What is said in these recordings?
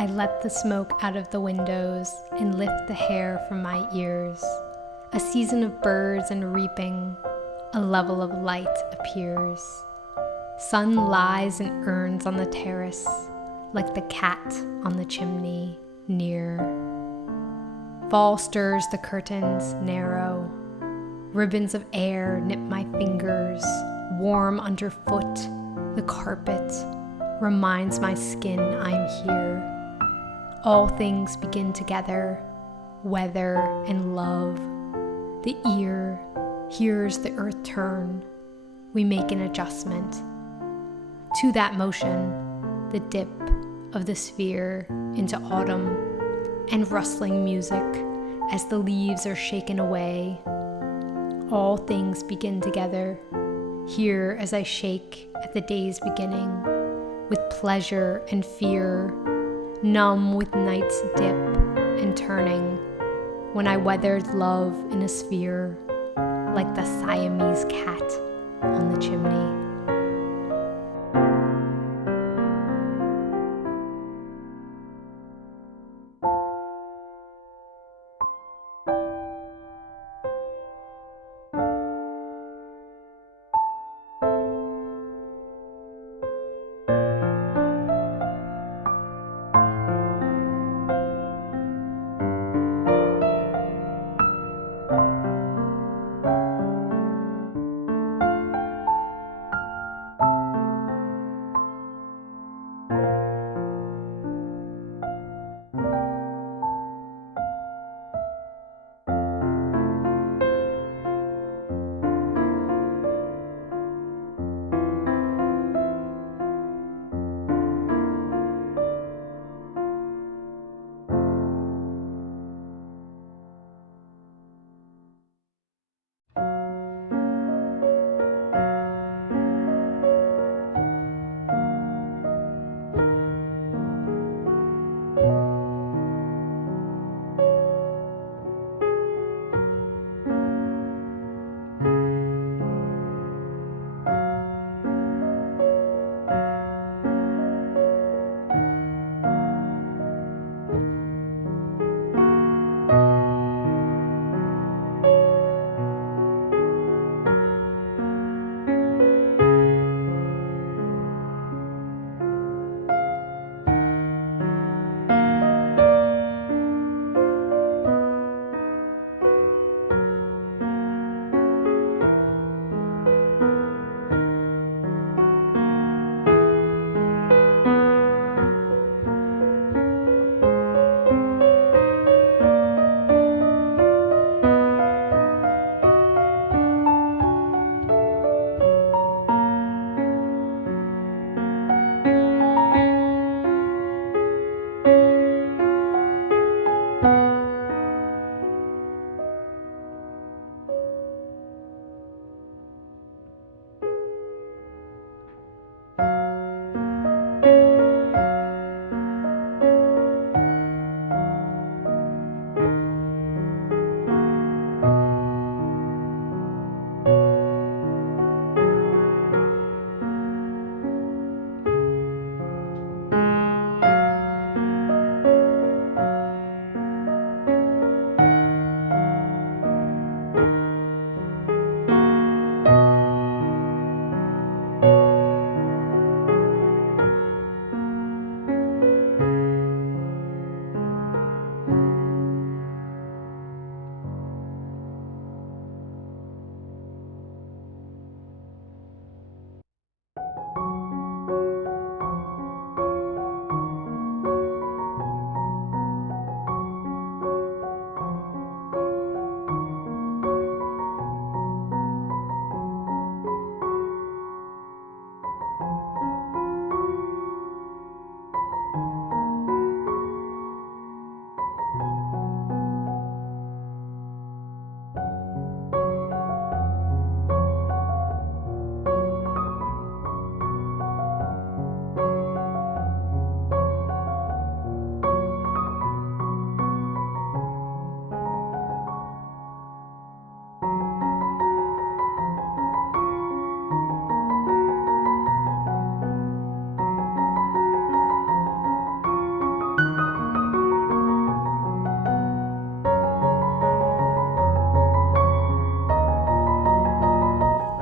I let the smoke out of the windows and lift the hair from my ears. A season of birds and reaping, a level of light appears. Sun lies and earns on the terrace, like the cat on the chimney near. Fall stirs the curtains narrow. Ribbons of air nip my fingers, warm underfoot. The carpet reminds my skin I'm here. All things begin together, weather and love. The ear hears the earth turn. We make an adjustment. To that motion, the dip of the sphere into autumn and rustling music as the leaves are shaken away. All things begin together, here as I shake at the day's beginning, with pleasure and fear, numb with night's dip and turning, when I weathered love in a sphere, like the Siamese cat on the chimney.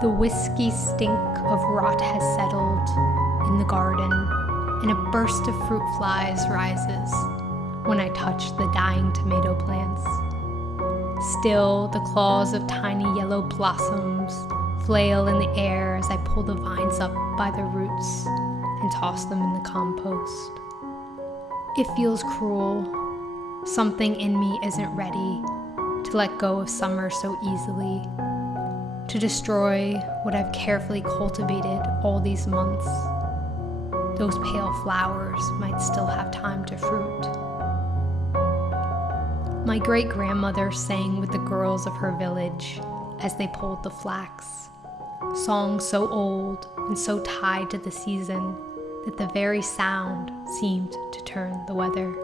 The whiskey stink of rot has settled in the garden, and a burst of fruit flies rises when I touch the dying tomato plants. Still, the claws of tiny yellow blossoms flail in the air as I pull the vines up by the roots and toss them in the compost. It feels cruel. Something in me isn't ready to let go of summer so easily, to destroy what I've carefully cultivated all these months. Those pale flowers might still have time to fruit. My great-grandmother sang with the girls of her village as they pulled the flax, songs so old and so tied to the season that the very sound seemed to turn the weather.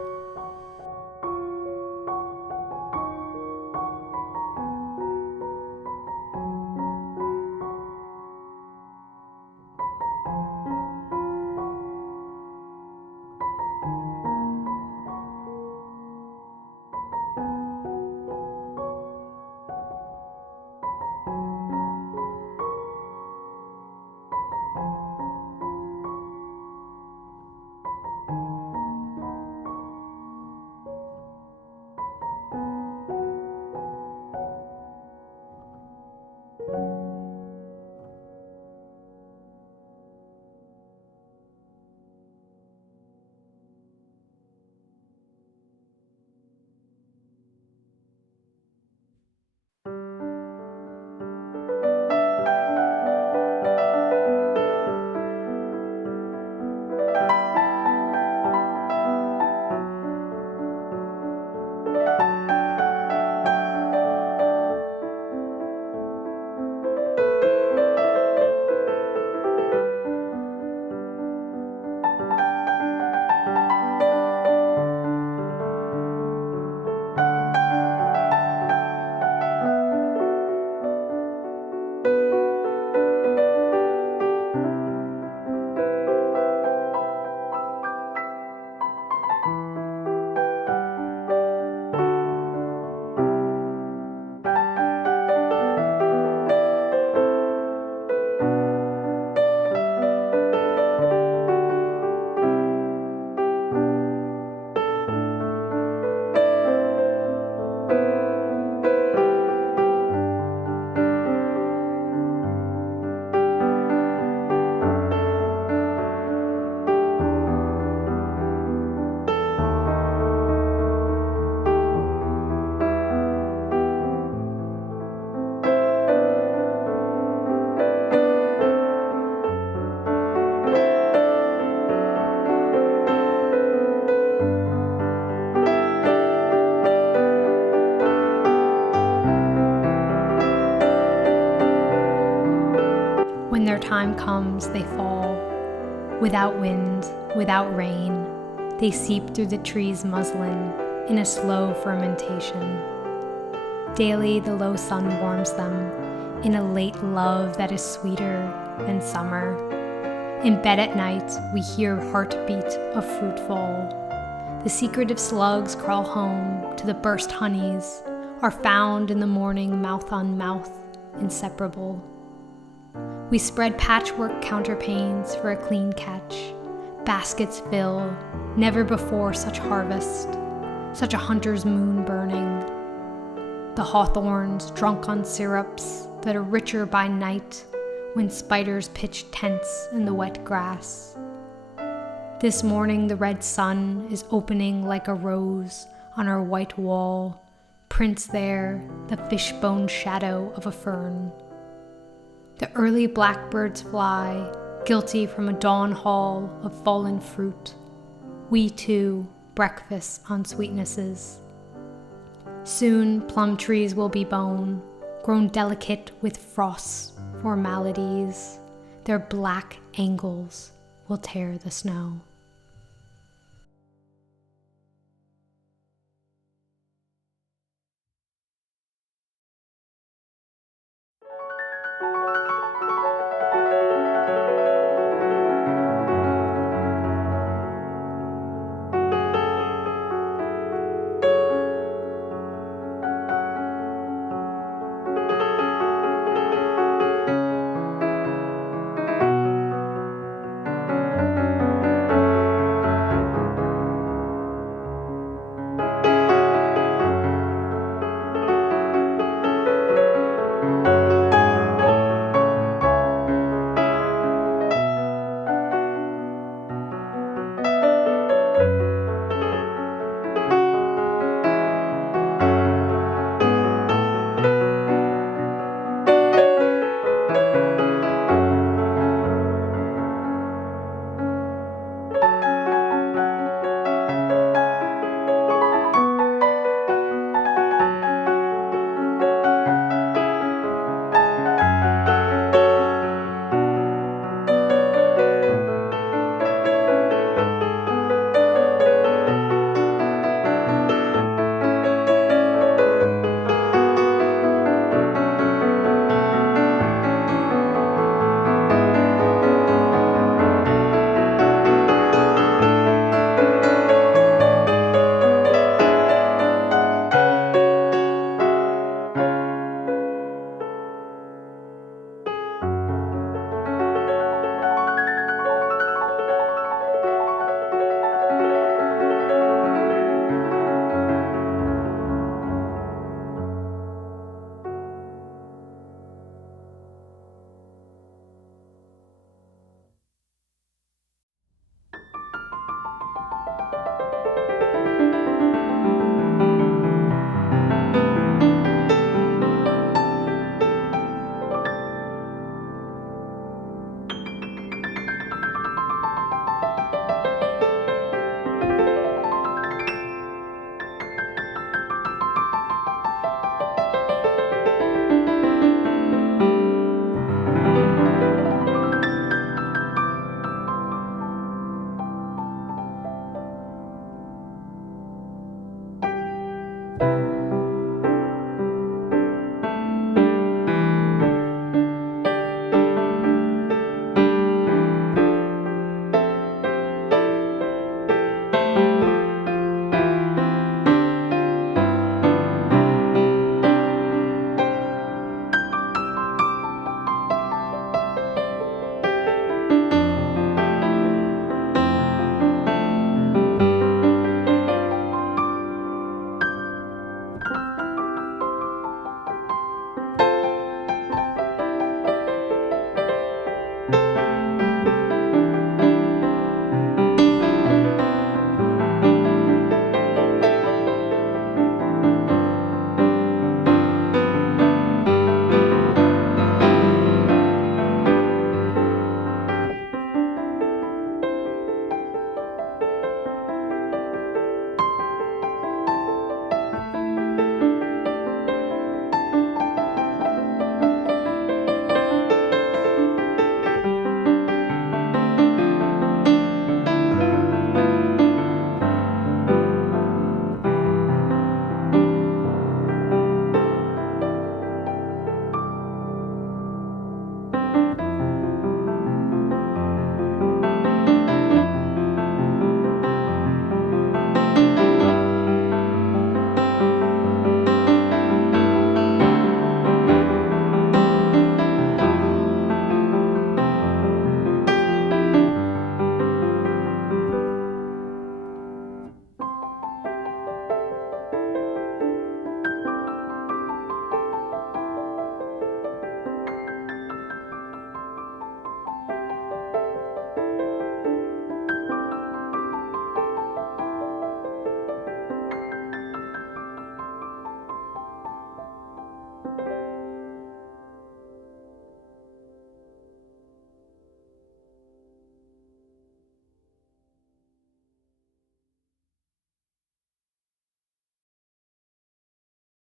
When their time comes, they fall. Without wind, without rain, they seep through the tree's muslin in a slow fermentation. Daily the low sun warms them in a late love that is sweeter than summer. In bed at night, we hear heartbeat of fruit fall. The secretive slugs crawl home to the burst honeys, are found in the morning mouth on mouth, inseparable. We spread patchwork counterpanes for a clean catch. Baskets fill, never before such harvest, such a hunter's moon burning. The hawthorns drunk on syrups that are richer by night when spiders pitch tents in the wet grass. This morning the red sun is opening like a rose on our white wall, prints there the fishbone shadow of a fern. The early blackbirds fly, guilty from a dawn haul of fallen fruit. We too breakfast on sweetnesses. Soon plum trees will be bone, grown delicate with frost's formalities. Their black angles will tear the snow.